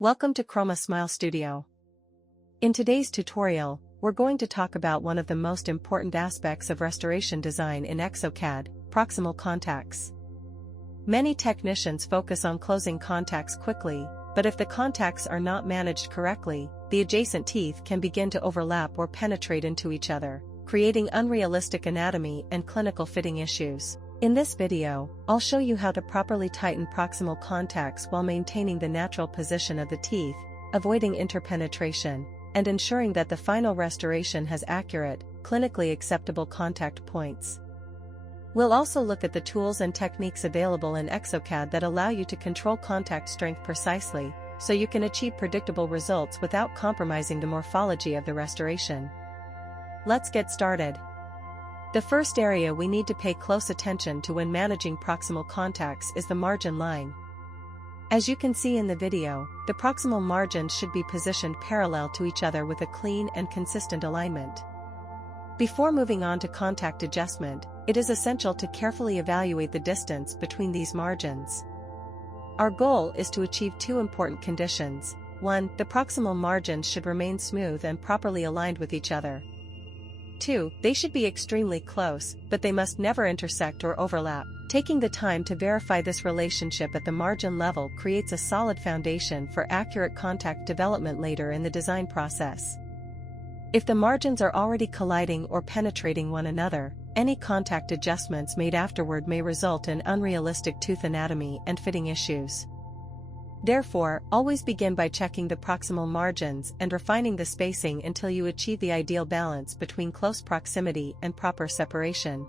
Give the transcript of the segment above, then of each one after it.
Welcome to Chroma.Smile.Studio. In today's tutorial, we're going to talk about one of the most important aspects of restoration design in Exocad, proximal contacts. Many technicians focus on closing contacts quickly, but if the contacts are not managed correctly, the adjacent teeth can begin to overlap or penetrate into each other, creating unrealistic anatomy and clinical fitting issues. In this video, I'll show you how to properly tighten proximal contacts while maintaining the natural position of the teeth, avoiding interpenetration, and ensuring that the final restoration has accurate, clinically acceptable contact points. We'll also look at the tools and techniques available in Exocad that allow you to control contact strength precisely, so you can achieve predictable results without compromising the morphology of the restoration. Let's get started. The first area we need to pay close attention to when managing proximal contacts is the margin line. As you can see in the video, the proximal margins should be positioned parallel to each other with a clean and consistent alignment. Before moving on to contact adjustment, it is essential to carefully evaluate the distance between these margins. Our goal is to achieve two important conditions. 1. The proximal margins should remain smooth and properly aligned with each other. 2. They should be extremely close, but they must never intersect or overlap. Taking the time to verify this relationship at the margin level creates a solid foundation for accurate contact development later in the design process. If the margins are already colliding or penetrating one another, any contact adjustments made afterward may result in unrealistic tooth anatomy and fitting issues. Therefore, always begin by checking the proximal margins and refining the spacing until you achieve the ideal balance between close proximity and proper separation.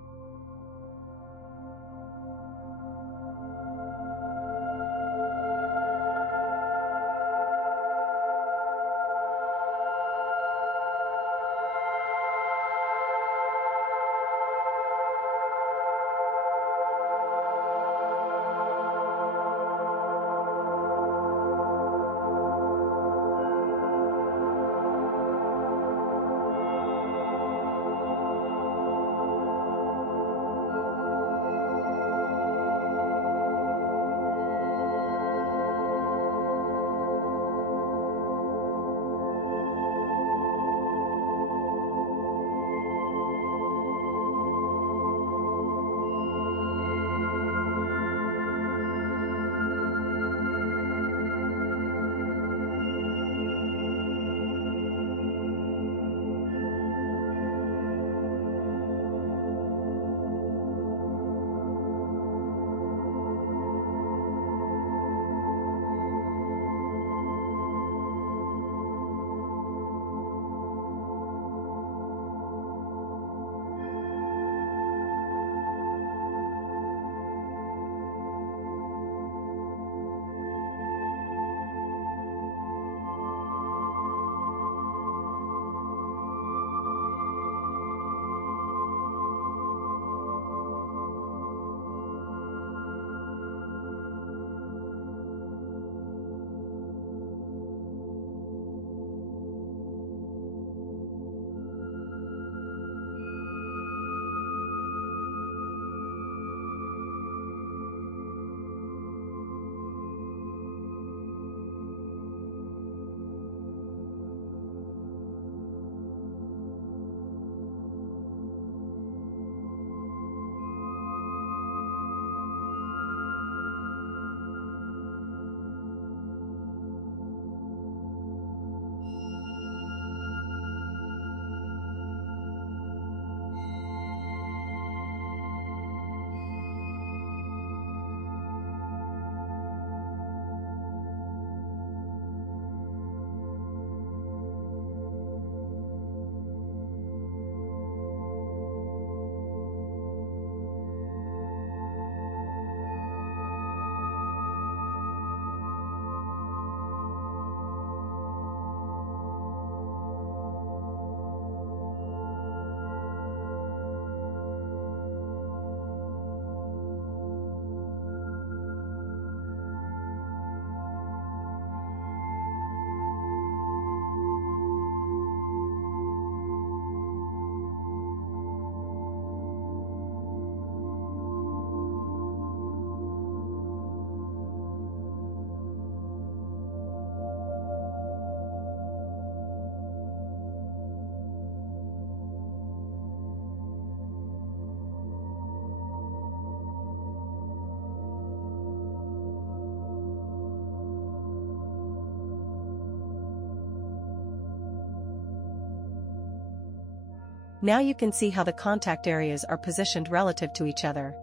Now you can see how the contact areas are positioned relative to each other.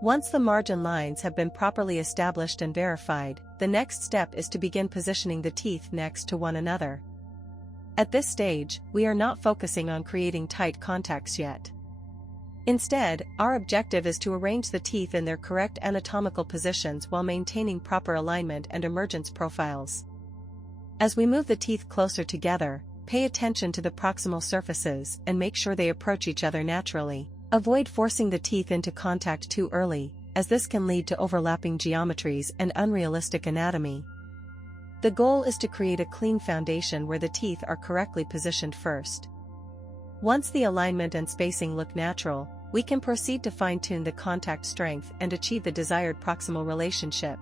Once the margin lines have been properly established and verified, the next step is to begin positioning the teeth next to one another. At this stage, we are not focusing on creating tight contacts yet. Instead, our objective is to arrange the teeth in their correct anatomical positions while maintaining proper alignment and emergence profiles. As we move the teeth closer together, pay attention to the proximal surfaces and make sure they approach each other naturally. Avoid forcing the teeth into contact too early, as this can lead to overlapping geometries and unrealistic anatomy. The goal is to create a clean foundation where the teeth are correctly positioned first. Once the alignment and spacing look natural, we can proceed to fine-tune the contact strength and achieve the desired proximal relationship.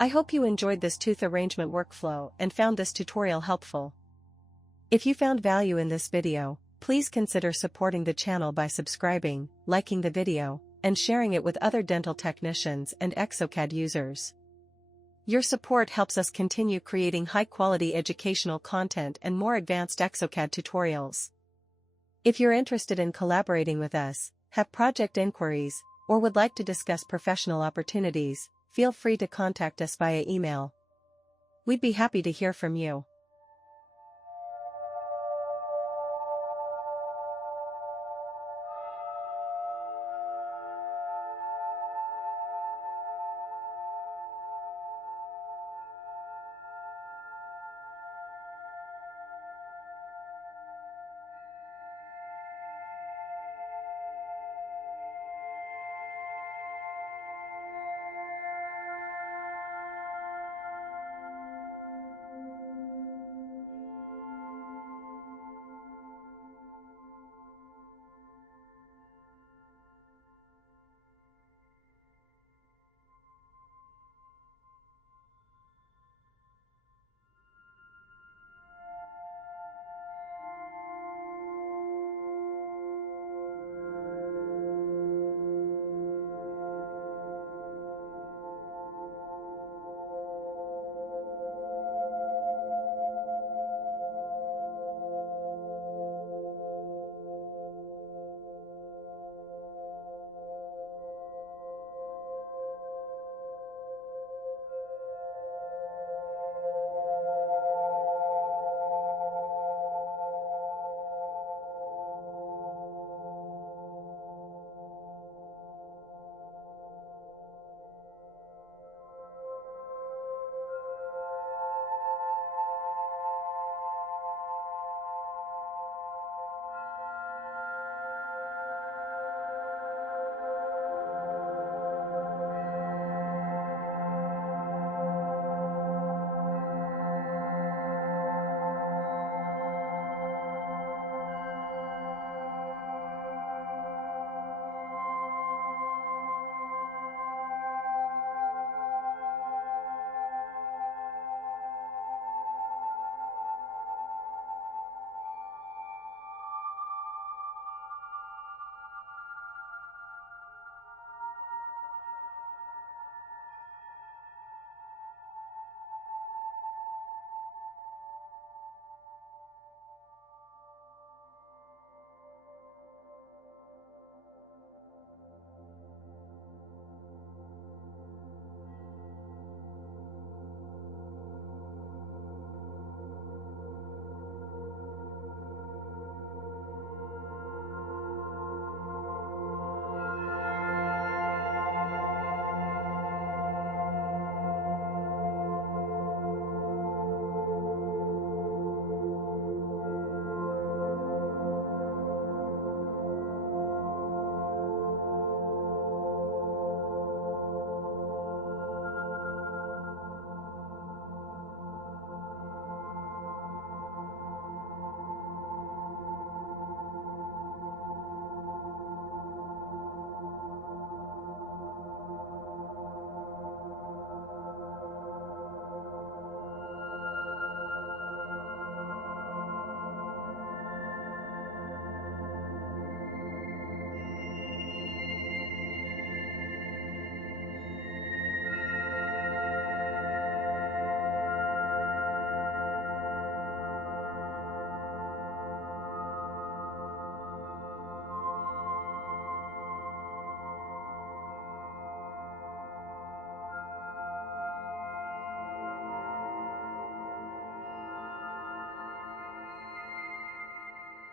I hope you enjoyed this tooth arrangement workflow and found this tutorial helpful. If you found value in this video, please consider supporting the channel by subscribing, liking the video, and sharing it with other dental technicians and Exocad users. Your support helps us continue creating high-quality educational content and more advanced Exocad tutorials. If you're interested in collaborating with us, have project inquiries, or would like to discuss professional opportunities, feel free to contact us via email. We'd be happy to hear from you.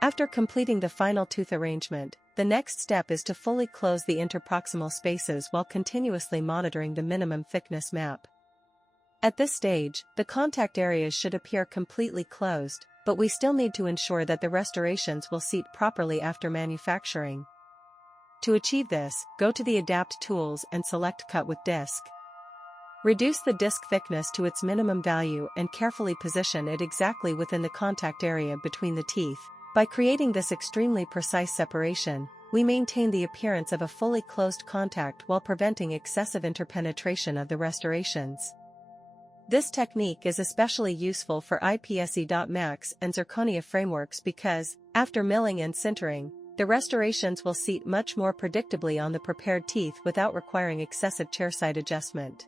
After completing the final tooth arrangement, the next step is to fully close the interproximal spaces while continuously monitoring the minimum thickness map. At this stage, the contact areas should appear completely closed, but we still need to ensure that the restorations will seat properly after manufacturing. To achieve this, go to the Adapt tools and select Cut with Disc. Reduce the disc thickness to its minimum value and carefully position it exactly within the contact area between the teeth. By creating this extremely precise separation, we maintain the appearance of a fully closed contact while preventing excessive interpenetration of the restorations. This technique is especially useful for e.max and zirconia frameworks because, after milling and sintering, the restorations will seat much more predictably on the prepared teeth without requiring excessive chairside adjustment.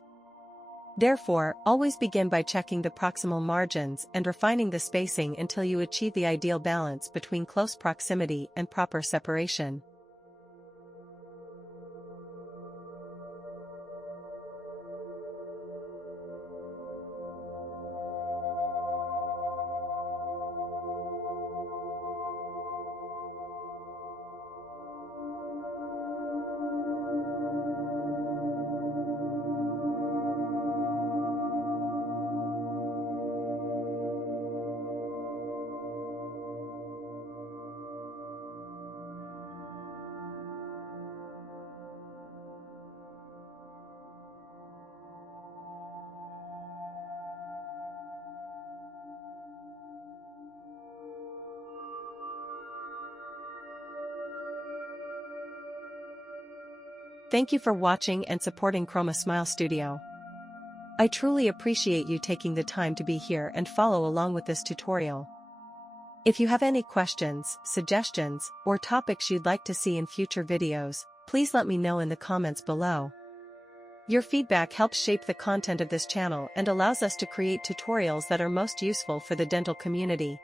Therefore, always begin by checking the proximal margins and refining the spacing until you achieve the ideal balance between close proximity and proper separation. Thank you for watching and supporting Chroma.Smile.Studio. I truly appreciate you taking the time to be here and follow along with this tutorial. If you have any questions, suggestions, or topics you'd like to see in future videos, please let me know in the comments below. Your feedback helps shape the content of this channel and allows us to create tutorials that are most useful for the dental community.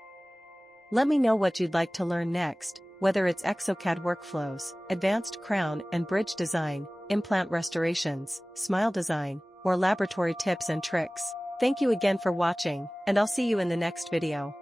Let me know what you'd like to learn next, whether it's Exocad workflows, advanced crown and bridge design, implant restorations, smile design, or laboratory tips and tricks. Thank you again for watching, and I'll see you in the next video.